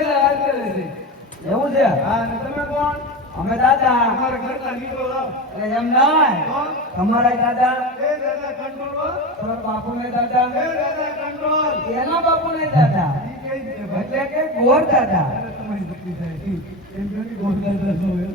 એટલે વાત કરે છે. એવું છે? હા, અને તમે કોણ? અમે દાદા. અમારા ઘરના નીકળો જાઓ. અરે એમ ના, તમારા દાદા. એ દાદા કંટ્રોલ. તમારા બાપુ ને દાદા. એ દાદા કંટ્રોલ. એના બાપુ ને દાદા. ઈ કઈ છે ભાઈ? એટલે કે ગોર દાદા. અરે તમારી બુદ્ધિ થાય. એમ જોની ગોળ દાદા નો હોય.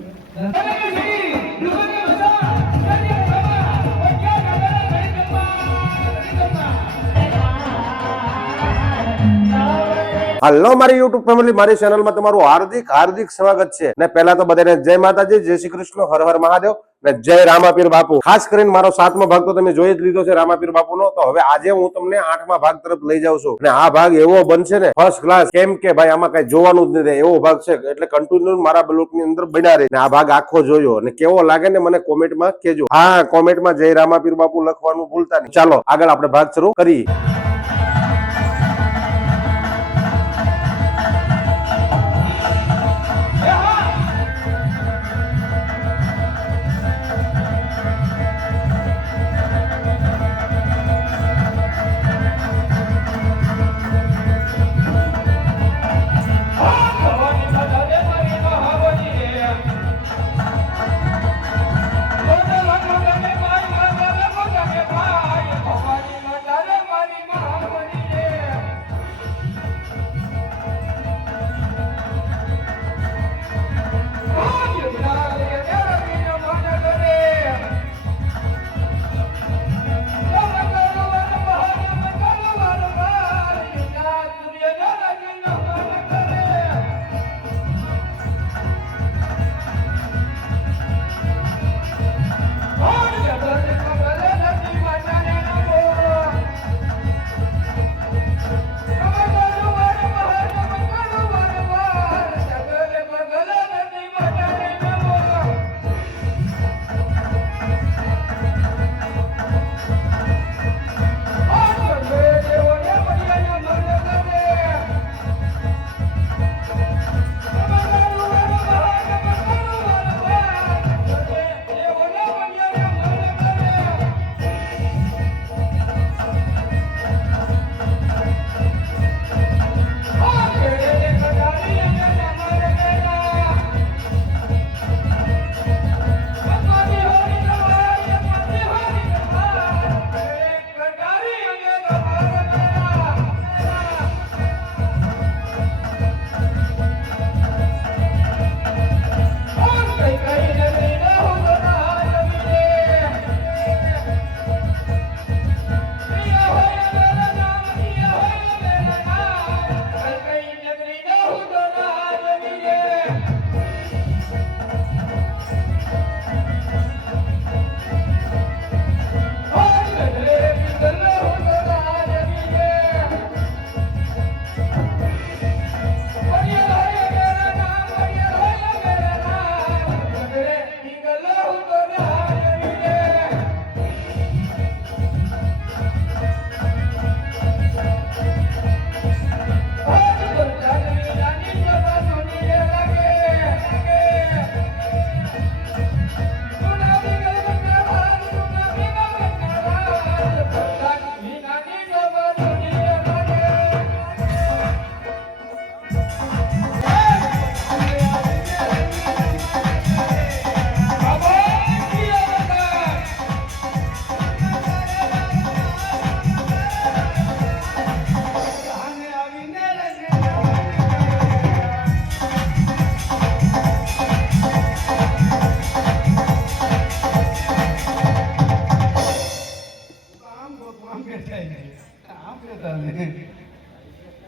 હાલો મારી યુટ્યુબ ફેમિલી, મારી ચેનલમાં તમારું હાર્દિક હાર્દિક સ્વાગત છે. ને પહેલા તો બધાને જય માતાજી, જય શ્રી કૃષ્ણ, હર હર મહાદેવ ને જય રામાપીર બાપુ. ખાસ કરીને મારો 7મો ભાગ તો તમે જોઈ જ લીધો છે રામાપીર બાપુનો. તો હવે આજે હું તમને 8મા ભાગ તરફ લઈ જાઉં છું. અને આ ભાગ એવો બનશે ને ફર્સ્ટ ક્લાસ, કેમ કે ભાઈ આમાં કઈ જોવાનું જ નથી એવો ભાગ છે. એટલે કન્ટિન્યુ મારા બ્લોગની અંદર બન્યા રહી. આ ભાગ આખો જોયો અને કેવો લાગે ને મને કોમેન્ટમાં કહેજો. હા, કોમેન્ટમાં જય રામાપીર બાપુ લખવાનું ભૂલતા નહીં. ચાલો આગળ આપણે ભાગ શરૂ કરીએ.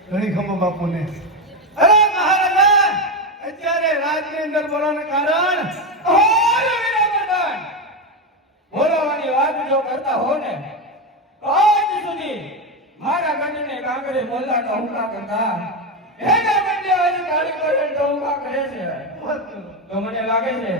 ઘણી ખમો બાપુને. અરે મહારાજા, અત્યારે રાજની અંદર બોલવાનું કારણ બોલાવાની વાત જો કરતા હો ને તો આજ સુધી મારા ગઢને કાંગરે બોલતા હુંકા કરતા એના બંને આજ કાળી કરે તો હુંકા કરે છે. તો મને લાગે છે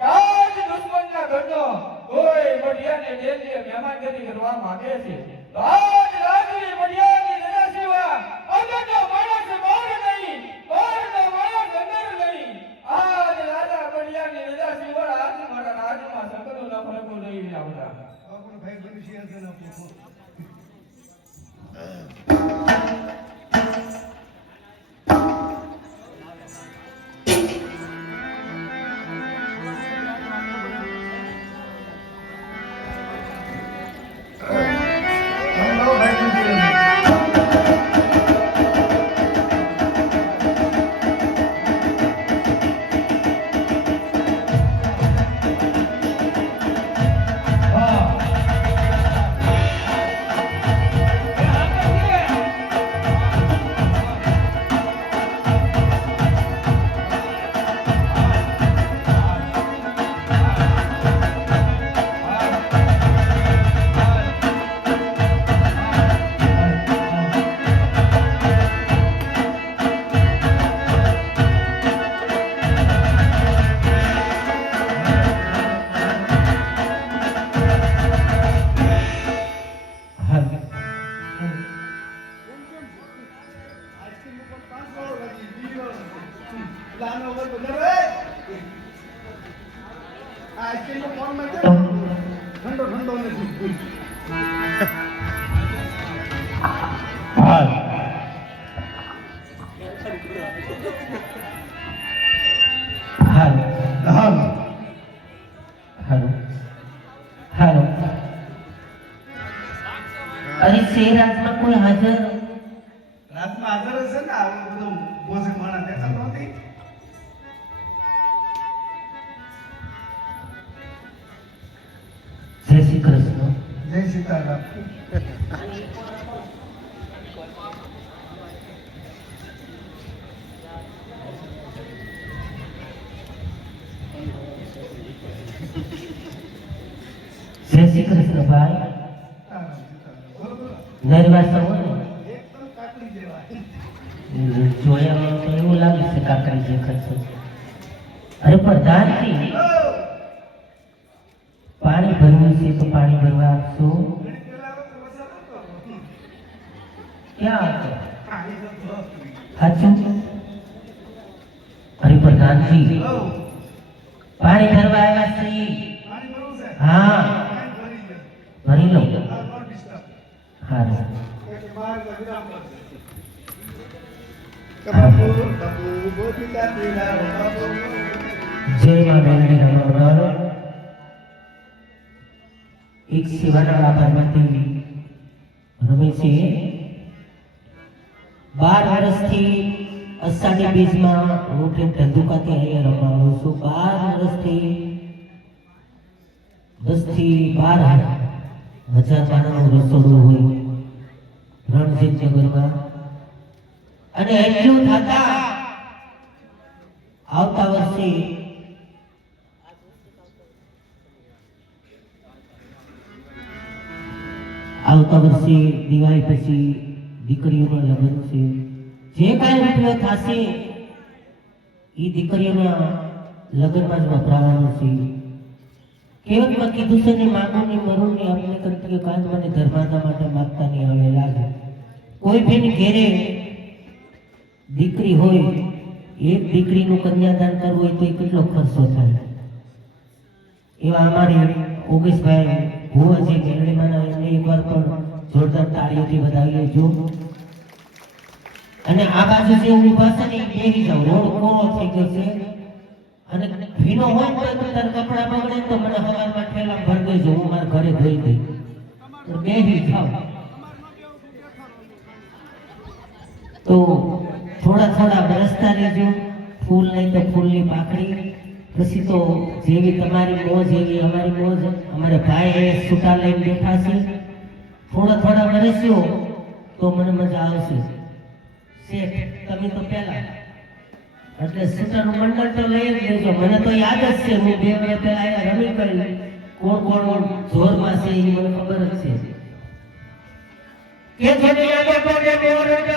કે આજ દુશ્મનના ઘરનો કોઈ બઢિયાને દેશીય મહેમાનગતિ કરવા માંગે છે. તો આજ રાજની બઢિયાની રજા સિવા અંદર તો માણસ બહાર નહીં, બહારનો માણસ અંદર નહીં. આજ રાજા બઢિયાની રજા સિવા આજ મારા રાજમાં સકનો ન ફરકો નહીં આવતા. આપણો ભાઈ બનશી હશે ના પૂછો. લાનો વગર બજાર રે આ આઈસ્ક્રીમ નો ફોન માં ઠંડો ઠંડો નથી હાલ હાલ હાલ હાલો હાલો અરે શેરાજમાં કોઈ હાજર રાતમાં હાજર હશે ને આ બધું બોસે માણા દેખાતો નથી જય શ્રી કૃષ્ણ જય સીતારામ જય શ્રી કૃષ્ણ ભાઈ બોલો બોલો નરવા છો ને એકદમ કાકડી જેવા જોયામાં તો એવું લાગે છે કાકડી જે ખર્ચો અરે પ્રધાનજી પાણી ભરવું છે તો પાણી ભરવા આપશો ઘણી પહેલા તો વરસાદ હતો ક્યાં હતો પાણી નતો સાચું અરે પ્રધાનજી પાણી ભરવા આવ્યા છે પાણી ભરવું છે હા પાણી ભરી લે ભરી લો આ નો ડિસ્ટર્બ હારું એક બાર વિરામ કરશે બાપુ બાપુ બોલતા પીલા બાપુ જય મા મેલડી રમાવનારો એક સેવાના લાભાર્થી રમે છે 12 વર્ષથી અષાઢી બીજમાં હું ટ્રેન ધંધુકાથી અહીંયા રમાવું છું 12 વર્ષથી 10 થી 12 હજાર માણસનું રસોડું હોય રણજીત નગરમાં અને એટલું થતા આવતા વર્ષે દિવાળી પછી દીકરીઓના લગ્ન છે જે કાંઈ રૂપિયો થશે એ દીકરીઓના લગ્નમાં જ વપરાવાનું છે કેવતમાં કીધું છે ને માગોની મરુની અમને કરતી કાંત મને ધર્માદા માટે માગતા નહીં આવે લાગે કોઈ ભીની ઘેરે દીકરી હોય એક દીકરીનું કન્યાદાન કરવું હોય તો એ કેટલો ખર્ચો થાય એવા અમારે ઓગેશભાઈ ભુવાજી મેરડીમાંના એમને એકવાર પણ જોરદાર તાળીઓથી વધાવીએ જો અને આ બાજુ જે ઊભા છે ને એ બેસી જાવ રોડ કોળો થઈ ગયો છે અને ભીનો હોય તો તાર કપડા બગડે તો મને હવારમાં ઠેલા ભરી દેજો હું મારા ઘરે ધોઈ દઈ તો બેસી જાવ તો થોડા થોડા બરસતા રહેજો ફૂલ નહીં તો ફૂલની પાકડી પછી તો જેવી તમારી મોજ એવી અમારી મોજ અમારે ભાઈ એ છૂટા લઈને બેઠા છે થોડા થોડા વરસ્યો તો મને મજા આવશે શેઠ તમે તો પહેલા એટલે છૂટાનું મંડળ તો લઈ જ લેજો મને તો યાદ જ છે હું 2 વર્ષ પહેલા અહીંયા રમી કરી કોણ કોણ જોરમાં છે એ મને ખબર જ છે કે દુનિયા પડે મોર કે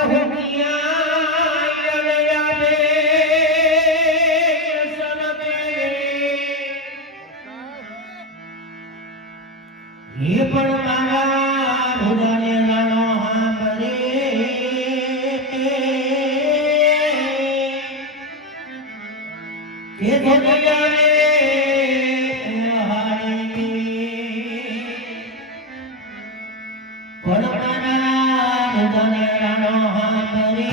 એ પણ મારા હૃદયને રાણો હાંભળે કે દુનિયાને હારી પણ મારા હૃદયને રાણો હાંભળે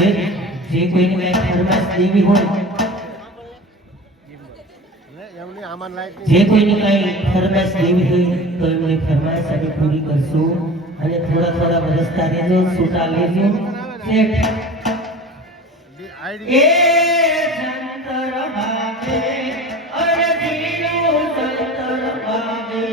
જે કોઈને કઈ ફરમાઈશ દેવી હોય, જે કોઈને કઈ ફરમાઈશ દેવી હોય તો એમની ફરમાઈશ અમે પૂરી કરશું. અને થોડા થોડા વરસતા રહેજો, છૂટા લેજો. એ સંતર ભાગે અરજીનું સંતર ભાગે.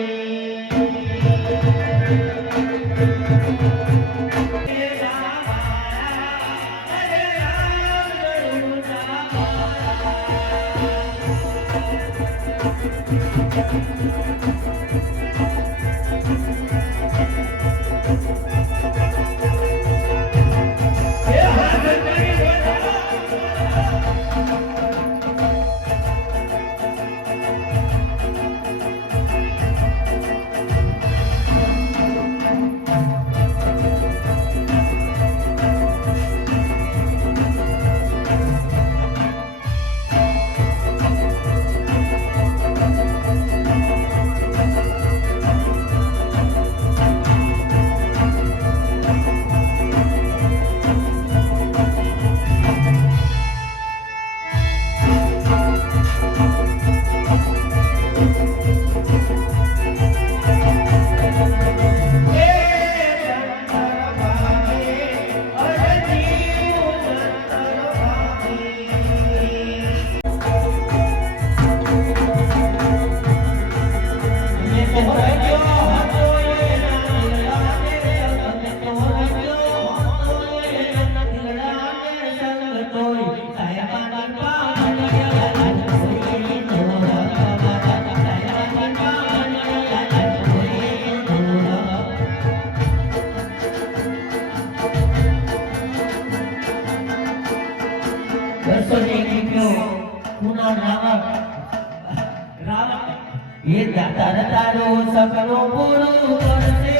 એ દાતા તારો સપનો પૂરો કરશે.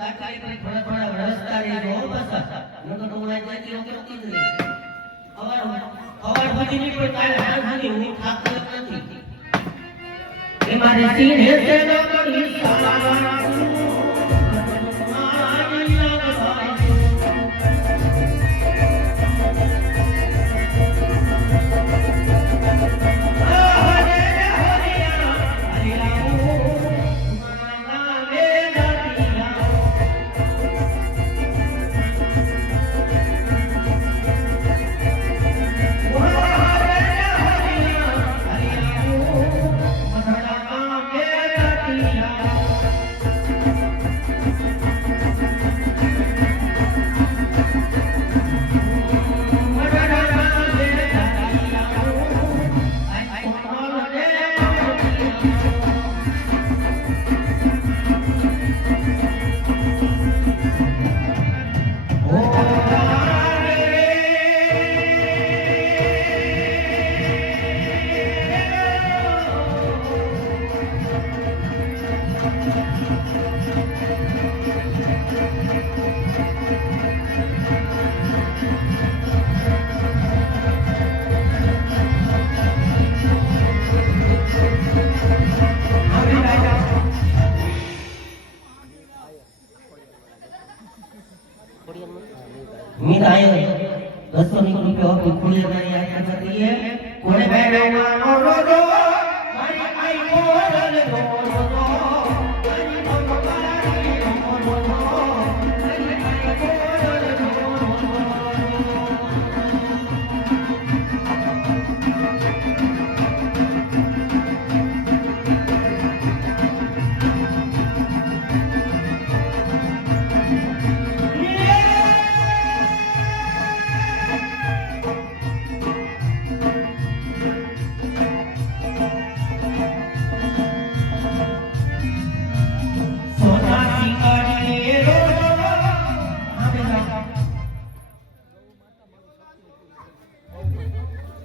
કાકા પણ થોડા થોડા રસ્તા રહેજો પાછા નકર તો હું આ જાતી રોકી દઈશ અવાર સુધીની પણ કાલે હાથ સુધી હું થાકતો નથી એ મારે સીને છે ડોકરી સારા મીરાએ 200 રૂપિયા આપી ખુલ્લેદારી આખા કરતી હે કોને બેડવાનો રોજો મારી આઈ કોરલ રોજો મારી કોરલ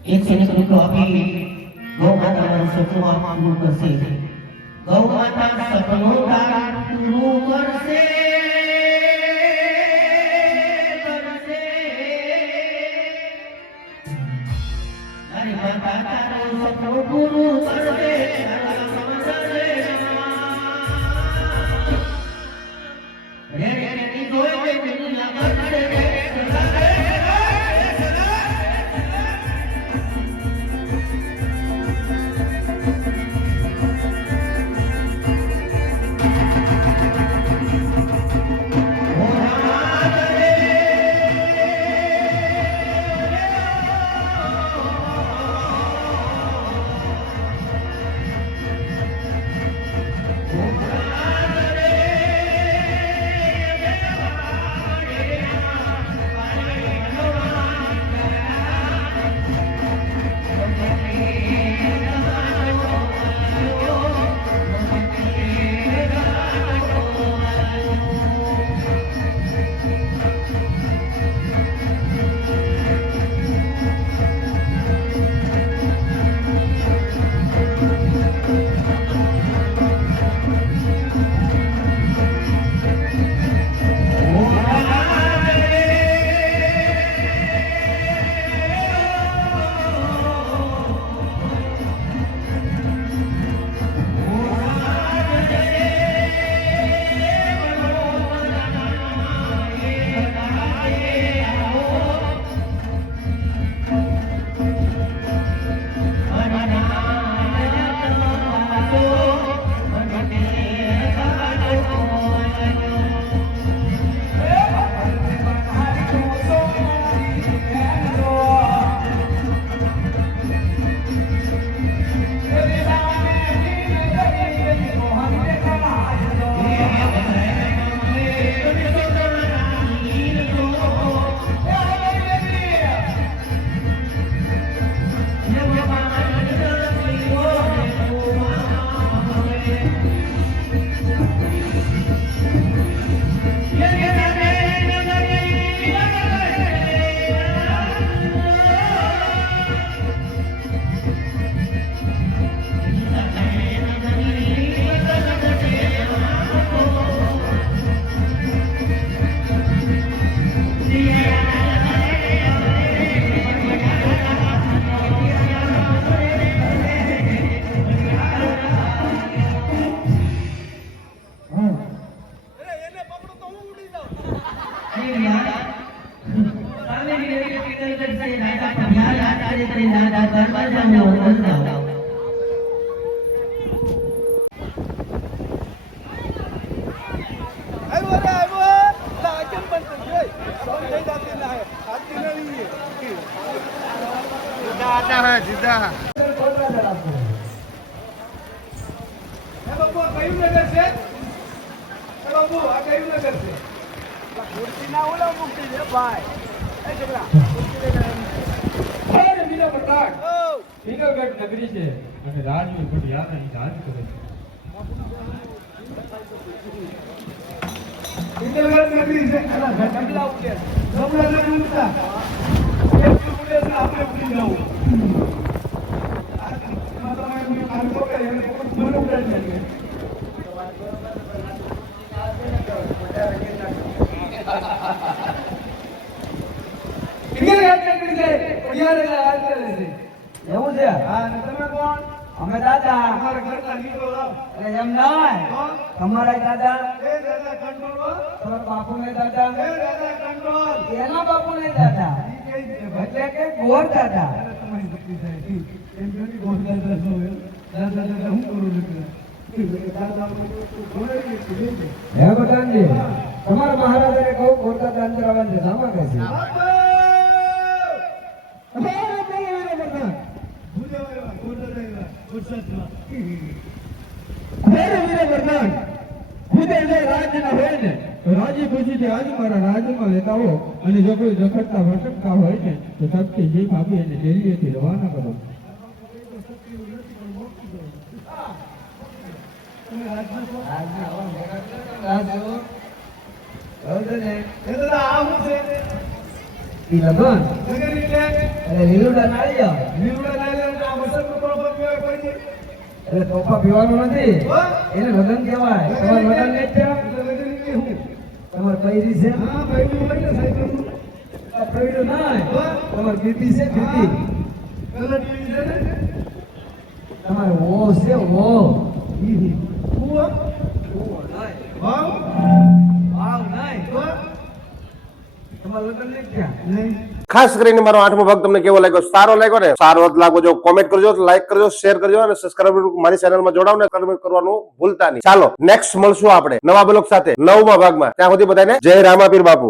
एक से एक रुपये अभी गौ माता मारू सपनों पूर्ण करसे गौ माता सपनों पूर्ण करसे अरे माता तारो सपनों पूर्ण करसे रे रे रे नी जोई के दुनिया करसे નિવેદન છે રાજા પઢિયાર યાદ કરી કરી રાજા દરબારનો વંદનાઓ જીદા બાબુ આ કયું નગર છે બાબુ આ કયું નગર છે ખુરશી ના ઓલા મૂકી દે ભાઈ એ છોકરા અરે બીજા પ્રતાપ સિંગલગઢ નગરી છે અને રાજવીર પઢિયાર અહીં રાજ કરે છે. સિંગલગઢ નગરી છે અલા ઢગલા ઉડે ઢગલા ને ઉડતા એક ઉડે છે આપણે ઉડી જવું આ તમારે કામ તો કરે એને મને ઉડાડી નાખે એવું છે હા ને તમે કોણ અમે દાદા અમારા ઘરના નીકળો લાવ અરે એમ ના તમારા દાદા એ દાદા કંટ્રોલ તમારા બાપુ ને દાદા એ દાદા કંટ્રોલ એના બાપુ ને દાદા ઈ કઈ છે ભાઈ એટલે કે ગોર દાદા તમારી દીકરી થાય એમ જોની ગોળ દાદા નો દાદા દાદા હું કરું દીકરા દાદા ઘોડે કે હે બટાનજી તમારા મહારાજાને કહું ગોર દાદા અંદર આવવાનું છે સામા કહે છે રાજી ખુશીથી આજ મારા રાજ્યમાં લેતા હો અને જો કોઈ રખડતા ભટકતા હોય ને તો શક્તિ જીભ આપી અને દિલ્હીથી રવાના કરો. તોફા પીવાનું નથી એને લગન કહેવાય. તમારે લગન નહીં થયા તમારે પૈરી છે પૈરું ના તમારે કીર્તિ છે કીર્તિ તમારે ઓ છે ઓ વાવ નહીં તમારે લગન નહીં થયા ખાસ કરીને મારો 8મો ભાગ તમને કેવો લાગ્યો? સારો લાગ્યો ને? સારો જ લાગો જો કોમેન્ટ કરજો, લાઈક કરજો, શેર કરજો અને સબસ્ક્રાઇબ મારી ચેનલમાં જોડાવ ને કમેન્ટ કરવાનું ભૂલતા નહીં. ચાલો નેક્સ્ટ મળશું આપણે નવા બ્લોગ સાથે 9મા ભાગમાં. ત્યાં સુધી બધાને જય રામાપીર બાપુ.